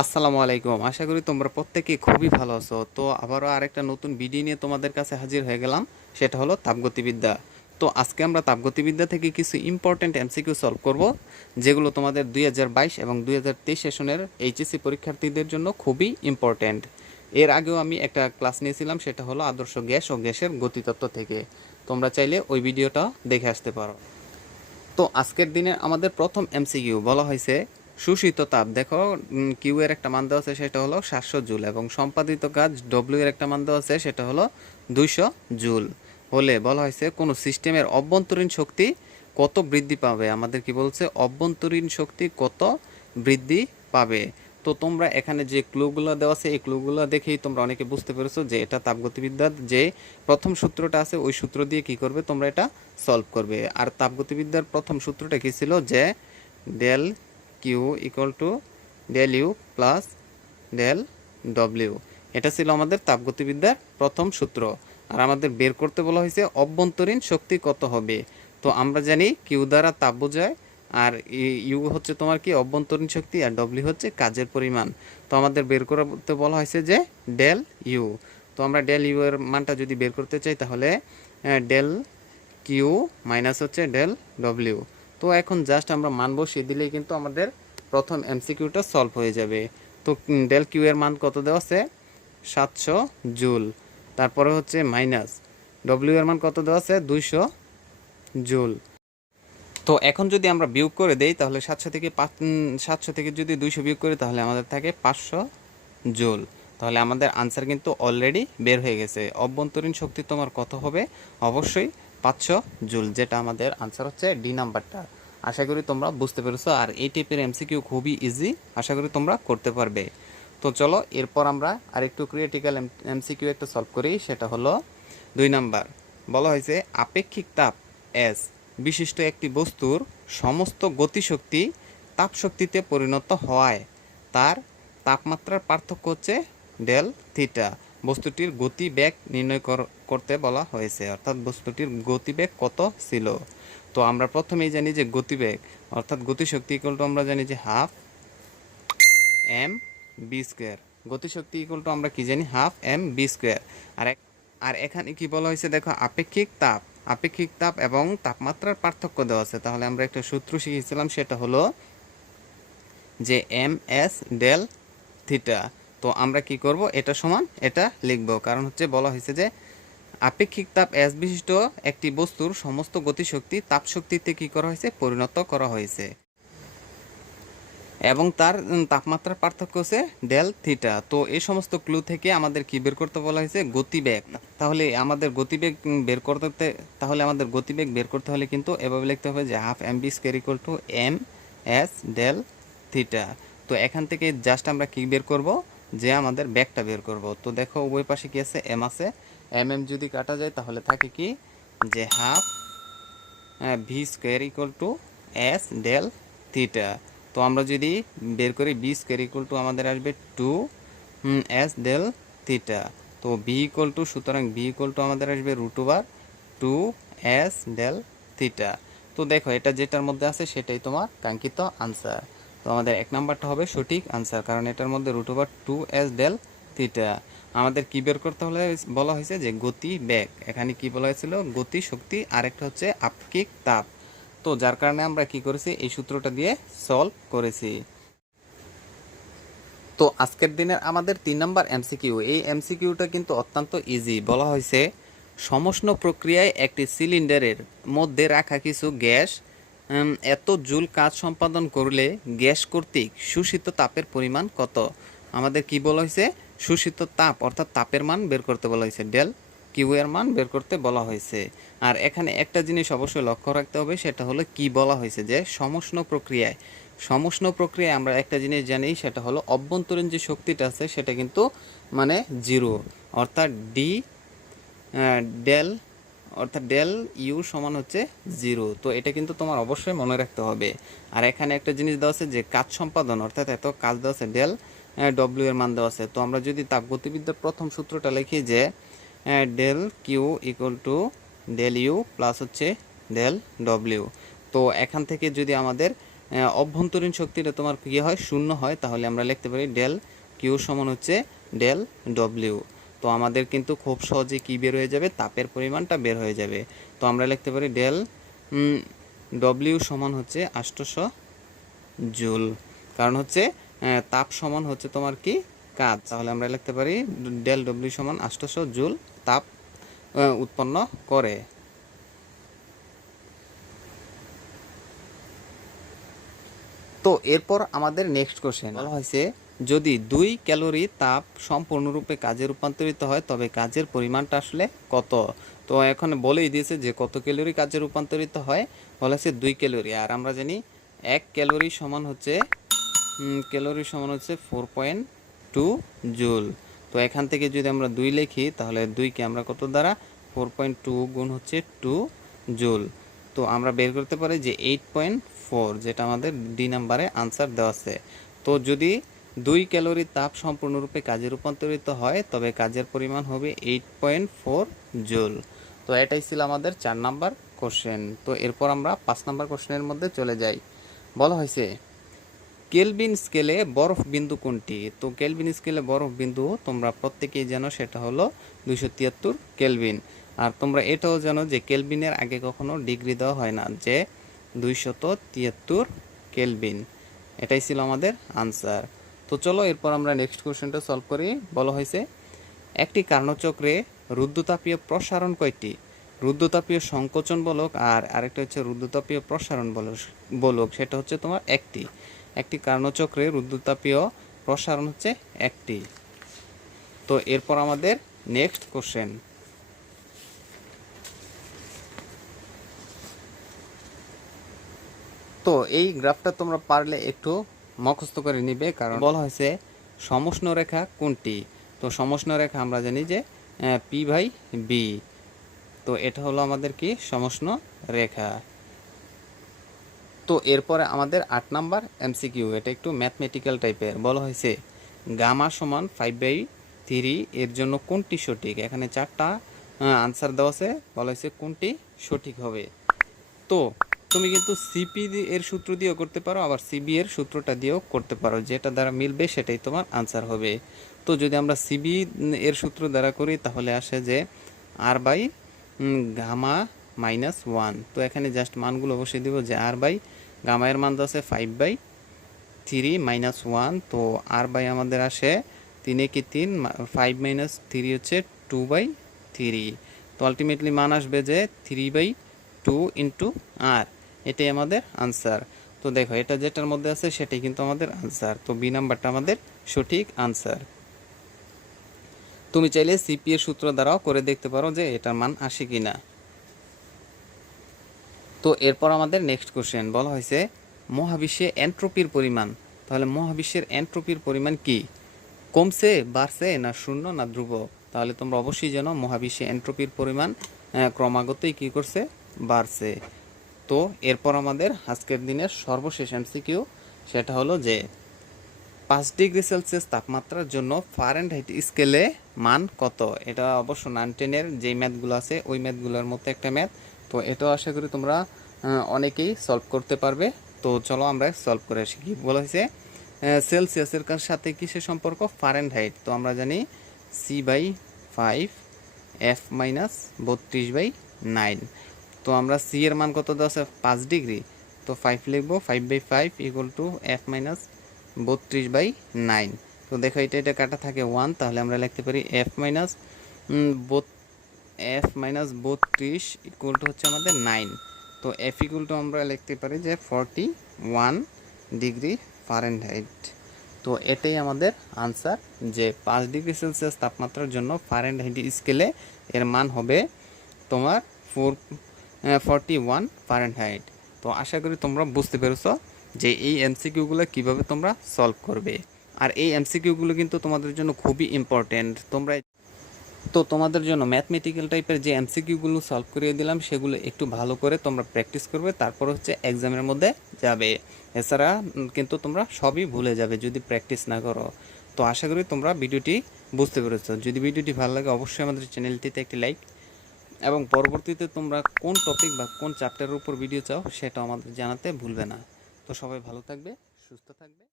আসসালামু আলাইকুম। আশা করি তোমরা প্রত্যেকেই খুবই ভালো আছো। তো আবারও আরেকটা নতুন ভিডিও নিয়ে তোমাদের কাছে হাজির হয়ে গেলাম। সেটা হলো তাপগতিবিদ্যা। তো আজকে আমরা তাপগতিবিদ্যা থেকে কিছু ইম্পর্ট্যান্ট এমসিকিউ সলভ করব, যেগুলো তোমাদের 2022 এবং 2023 সেশনের এইচএসসি পরীক্ষার্থীদের জন্য খুবই ইম্পর্ট্যান্ট। এর আগেও আমি একটা ক্লাস নিয়েছিলাম, সেটা হলো আদর্শ গ্যাস ও গ্যাসের গতিতত্ত্ব থেকে। তোমরা চাইলে ওই ভিডিওটা দেখে আসতে পারো। তো আজকের দিনে আমাদের প্রথম এমসিকিউ বলা হয়েছে শোষিত তাপ। দেখো, কিউ এর একটা মান দেওয়া আছে, সেটা হলো 700 জুল, এবং সম্পাদিত কাজ ডব্লিউ এর একটা মান দেওয়া আছে, সেটা হলো 200 জুল। হলে বলা হয়েছে কোনো সিস্টেমের অভ্যন্তরীণ শক্তি কত বৃদ্ধি পাবে। আমাদের কি বলছে, অভ্যন্তরীণ শক্তি কত বৃদ্ধি পাবে। তো তোমরা এখানে যে ক্লুগুলো দেওয়া আছে, এই ক্লুগুলো দেখেই তোমরা অনেকে বুঝতে পেরেছো যে এটা তাপগতিবিদ্যার যে প্রথম সূত্রটা আছে, ওই সূত্র দিয়ে কি করবে, তোমরা এটা সলভ করবে। আর তাপগতিবিদ্যার প্রথম সূত্রটা কি ছিল, যে del Q equal to del U plus del W. এটা ছিল আমাদের তাপগতিবিদ্যার প্রথম সূত্র। আর আমাদের বের করতে বলা হয়েছে অভ্যন্তরীণ শক্তি কত হবে। তো আমরা জানি কিউ দ্বারা তাপ বোঝায়, আর ইউ হচ্ছে তোমার কি অভ্যন্তরীণ শক্তি, আর ডব্লিউ হচ্ছে কাজের পরিমাণ। তো আমাদের বের করতে বলা হয়েছে যে ডেল ইউ। তো আমরা ডেল ইউ এর মানটা যদি বের করতে চাই, তাহলে ডেল কিউ মাইনাস হচ্ছে ডেল ডব্লিউ। তো এখন জাস্ট আমরা মান বসিয়ে দিলেই কিন্তু আমাদের প্রথম এমসিকিউটা সলভ হয়ে যাবে। তো ডেল কিউ এর মান কত দেওয়া আছে, 700 জুল। তারপরে হচ্ছে মাইনাস ডব্লিউ এর মান কত দেওয়া আছে, 200 জুল। তো এখন যদি আমরা বিয়োগ করে দেই, তাহলে 700 থেকে যদি 200 বিয়োগ করি, তাহলে আমাদের থাকে 500 জুল। তাহলে আমাদের আনসার কিন্তু অলরেডি বের হয়ে গেছে। অভ্যন্তরীণ শক্তি তোমার কত হবে, অবশ্যই 500 জুল, যেটা আমাদের আনসার হচ্ছে ডি নাম্বারটা। আশা করি তোমরা বুঝতে পেরেছো। আর এই টাইপের এমসিকিউ খুবই ইজি, আশা করি তোমরা করতে পারবে। তো চলো এরপর আমরা আরেকটু ক্রিটিক্যাল এমসিকিউ একটা সলভ করি। সেটা হলো 2 নাম্বার। বলা হয়েছে আপেক্ষিক তাপ এস বিশিষ্ট একটি বস্তুর সমস্ত গতিশক্তি তাপশক্তিতে পরিণত হওয়ায় তার তাপমাত্রার পার্থক্য হচ্ছে ডেল থিটা। বস্তুটির গতিবেগ নির্ণয় করতে বলা হয়েছে, অর্থাৎ বস্তুটির গতিবেগ কত ছিল। তো আমরা প্রথমেই জানি যে গতিবেগ অর্থাৎ গতিশক্তি ইকুয়াল টু আমরা জানি যে হাফ এম বি স্কোয়ার। গতিশক্তি ইকুয়াল টু আমরা কি জানি, হাফ এম বি স্কোয়ার। আর এখানে কি বলা হয়েছে, দেখো আপেক্ষিক তাপ এবং তাপমাত্রার পার্থক্য দেওয়া আছে। তাহলে আমরা একটা সূত্র শিখেছিলাম, সেটা হলো যে এম এস ডেল থিটা। তো আমরা কি করব, এটা সমান এটা লিখব, কারণ হচ্ছে বলা হয়েছে যে আপেক্ষিক তাপ এস বিশিষ্ট একটি বস্তুর সমস্ত গতিশক্তি তাপশক্তিতে কি করা হয়েছে, পরিণত করা হয়েছে, এবং তার তাপমাত্রার পার্থক্য হচ্ছে ডেল থিটা। তো এই সমস্ত ক্লু থেকে আমাদের কি বের করতে বলা হয়েছে, গতিবেগ। তাহলে আমাদের গতিবেগ বের করতে হলে কিন্তু এভাবে লিখতে হবে যে half M B square equal to M S del theta. তো এখান থেকে জাস্ট আমরা কি বের করব, যে আমাদের ব্যাগটা বের করব। তো দেখো উভয় পাশে কি আছে, এম আছে, এম এম যদি কাটা যায়, তাহলে থাকে কি, যে half V square equal to S del theta. তো আমরা যদি বের করি বি স্কোয়ার ইকুয়াল টু আমাদের আসবে 2 এস ডেল থিটা। তো বি ইকুয়াল টু, সুতরাং বি ইকুয়াল টু আমাদের আসবে √2 এস ডেল থিটা। তো দেখো এটা যেটার মধ্যে আছে সেটাই তোমার কাঙ্ক্ষিত আনসার। তো আমাদের 1 নাম্বারটা হবে সঠিক আনসার, কারণ এটার মধ্যে √2 এস ডেল থিটা। আমাদের কি বের করতে হলে বলা হয়েছে যে গতি বেগ। এখানে কি বলা হয়েছিল, গতি শক্তি, আর একটা হচ্ছে আপেক্ষিক তাপ। তো যার কারণে আমরা কি করেছি, এই সূত্রটা দিয়ে সলভ করেছি। তো আজকের দিনের আমাদের 3 নাম্বার এমসিকিউ, এই এমসিকিউটা কিন্তু অত্যন্ত ইজি। বলা হয়েছে সমষ্ণ প্রক্রিয়ায় একটি সিলিন্ডারের মধ্যে রাখা কিছু গ্যাস এত জুল কাজ সম্পাদন করলে গ্যাস কর্তৃক শোষিত তাপের পরিমাণ কত। আমাদের কি বলা হয়েছে, শোষিত তাপ অর্থাৎ তাপের মান বের করতে বলা হয়েছে, ডেল কিউ এর মান বের করতে বলা হয়েছে। আর এখানে একটা জিনিস অবশ্যই লক্ষ্য রাখতে হবে, সেটা হলো কি বলা হয়েছে, যে সমষ্ণ প্রক্রিয়ায় আমরা একটা জিনিস জানি, সেটা হলো অভ্যন্তরীণ যে শক্তিটা আছে সেটা কিন্তু মানে জিরো, অর্থাৎ ডেল ডেল ইউ সমান হচ্ছে জিরো। তো এটা কিন্তু তোমার অবশ্যই মনে রাখতে হবে। আর এখানে একটা জিনিস দেওয়া আছে যে কাজ সম্পাদন, অর্থাৎ এত কাজ দেওয়া আছে, ডেল ডব্লিউ এর মান দেওয়া আছে। তো আমরা যদি তাপগতিবিদ্যার প্রথম সূত্রটা লিখি, যে del Q equal to del U plus হচ্ছে ডেল ডব্লিউ। তো এখান থেকে যদি আমাদের অভ্যন্তরীণ শক্তিটা তোমার কী হয়, শূন্য হয়, তাহলে আমরা লিখতে পারি ডেল কিউ সমান হচ্ছে ডেল ডব্লিউ। তো আমাদের কিন্তু খুব সহজে কী বের হয়ে যাবে, তাপের পরিমাণটা বের হয়ে যাবে। তো আমরা লিখতে পারি ডেল ডব্লিউ সমান হচ্ছে 800 জুল, কারণ হচ্ছে তাপ সমান হচ্ছে তোমার কি কাজ। তাহলে আমরা লিখতে পারি ডেল ডব্লিউ সমান 800 জুল তাপ উৎপন্ন করে। তো এরপর আমাদের নেক্সট কোশ্চেন বলা হয়েছে, যদি 2 ক্যালোরি তাপ সম্পূর্ণরূপে কাজে রূপান্তরিত হয় তবে কাজের পরিমাণটা আসলে কত। তো এখন বলেই দিয়েছে যে কত ক্যালোরি কাজে রূপান্তরিত হয়, বলা হয়েছে 2 ক্যালোরি। আর আমরা জানি 1 ক্যালোরি সমান হচ্ছে 4.2 জুল। তো এখান থেকে যদি আমরা 2 লিখি তাহলে 2কে আমরা কত দ্বারা 4.2 গুণ হচ্ছে 2 জুল। তো আমরা বের করতে পারি যে 8.4, যেটা আমাদের ডি নাম্বারে আনসার দেওয়া আছে। তো যদি 2 ক্যালোরি তাপ সম্পূর্ণরূপে কাজে রূপান্তরিত হয় তবে কাজের পরিমাণ হবে 8.4 জুল। তো এটাই ছিল আমাদের 4 নাম্বার কোশ্চেন। তো এরপর আমরা 5 নাম্বার কোশ্চেনের মধ্যে চলে যাই। বলা হয়েছে কেলভিন স্কেলে বরফ বিন্দু কোনটি। তো কেলভিন স্কেলে বরফ বিন্দু তোমরা প্রত্যেকেই জানো, সেটা হলো 273 কেলভিন। আর তোমরা এটাও জানো যে কেলভিনের আগে কখনো ডিগ্রি দেওয়া হয় না, যে 273 কেলভিন। এটাই ছিল আমাদের আনসার। তো চলো এরপর আমরা নেক্সট কোশ্চেনটা সলভ করি। বলা হয়েছে একটি কার্ণচক্রে রুদ্ধতাপীয় প্রসারণ কয়টি। রুদ্ধতাপীয় সংকোচন বলক আর আরেকটা হচ্ছে রুদ্ধতাপীয় প্রসারণ বলক, সেটা হচ্ছে তোমার একটি কার্ণচক্রে রুদ্ধতাপীয় প্রসারণ হচ্ছে একটি। তো এরপর আমাদের নেক্সট কোশ্চেন। তো এই গ্রাফটা তোমরা পারলে একটু মুখস্থ করে নিবে, কারণ বলা হয়েছে সমষ্ণ রেখা কোনটি। তো সমষ্ণ রেখা আমরা জানি যে P/B। তো এটা হলো আমাদের কি সমষ্ণ রেখা। তো এরপরে আমাদের 8 নাম্বার এমসিকিউ, এটা একটু ম্যাথমেটিক্যাল টাইপের। বলা হয়েছে গামা সমান 5/3 এর জন্য কোনটি সঠিক। এখানে 4টা আনসার দেওয়া আছে, বলা হয়েছে কোনটি সঠিক হবে। তো তুমি কিন্তু সিপি এর সূত্র দিয়েও করতে পারো, আবার সিবি এর সূত্রটা দিয়েও করতে পারো, যেটা দ্বারা মিলবে সেটাই তোমার আনসার হবে। তো যদি আমরা সিবি এর সূত্র দ্বারা করি তাহলে আসে যে R/, গামা -1। তো এখানে জাস্ট মানগুলো বসিয়ে দিব, যে R/, গামা এর মান আছে 5/3 -1। তো R/, আমাদের আসে 3 কি 3, 5 - 3 হচ্ছে 2/3। তো আলটিমেটলি মান আসবে যে 3/2 ইন্টু R। এটাই আমাদের আনসার। তো দেখো এটা যেটার মধ্যে আছে সেটাই কিন্তু আমাদের আনসার। তো বি নাম্বারটা আমাদের সঠিক আনসার। তুমি চাইলে সিপি এর সূত্র দ্বারাও করে দেখতে পারো যে এটার মান আসে কিনা। তো এরপর আমাদের নেক্সট কোশ্চেন বলা হয়েছে মহাবিশ্বে এন্ট্রপির পরিমাণ। তাহলে মহাবিশ্বের এন্ট্রপির পরিমাণ কি, কমছে, বাড়ছে, না শূন্য, না ধ্রুবক। তাহলে তোমরা অবশ্যই জানো মহাবিশ্বে এন্ট্রপির পরিমাণ ক্রমাগতই কি করছে, বাড়ছে। তো এরপর আমাদের আজকের দিনের সর্বশেষ এমসিকিউ, সেটা হলো যে 5 ডিগ্রি সেলসিয়াস তাপমাত্রার জন্য ফারেনহাইট স্কেলে মান কত। এটা অবশ্য 9-10-এর যেই ম্যাথগুলো আছে ওই ম্যাথগুলোর মতো একটা ম্যাথ। তো এটাও আশা করি তোমরা অনেকেই সলভ করতে পারবে। তো চলো আমরা সলভ করে আসি। কি বলা হয়েছে, সেলসিয়াসের সাথে কিসের সম্পর্ক, ফারেনহাইট। তো আমরা জানি C/5 F-32/9। তো আমরা সি এর মান কত দেওয়া আছে 5 ডিগ্রি, তো 5 লিখবো, 5/5 = F-32/9। তো দেখো এটা কাটা থাকে 1, তাহলে আমরা লিখতে পারি F-32 হচ্ছে আমাদের 9। তো F আমরা লিখতে পারি যে 41 ডিগ্রি ফারেনহাইট। তো এটাই আমাদের আনসার, যে 5 ডিগ্রি সেলসিয়াস তাপমাত্রার জন্য ফারেনহাইট স্কেলে এর মান হবে তোমার 41 ফারেনহাইট। তো আশা করি তোমরা বুঝতে পেরেছো যে এই এমসিকিউগুলো কিভাবে তোমরা সলভ করবে। আর এই এমসিকিউগুলো কিন্তু তোমাদের জন্য খুবই ইম্পর্টেন্ট। তোমাদের জন্য ম্যাথমেটিক্যাল টাইপের যে এমসিকিউগুলো সলভ করিয়ে দিলাম সেগুলো একটু ভালো করে তোমরা প্র্যাকটিস করবে, তারপর হচ্ছে এক্সামের মধ্যে যাবে। এছাড়া কিন্তু তোমরা সবই ভুলে যাবে যদি প্র্যাকটিস না করো। তো আশা করি তোমরা ভিডিওটি বুঝতে পেরেছো। যদি ভিডিওটি ভালো লাগে অবশ্যই আমাদের চ্যানেলটিতে একটি লাইক, এবং পরবর্তীতে তোমরা কোন টপিক বা কোন চ্যাপ্টারের উপর ভিডিও চাও সেটা আমাদের জানাতে ভুলবে না। তো তো সবাই ভালো থাকবে, সুস্থ থাকবে।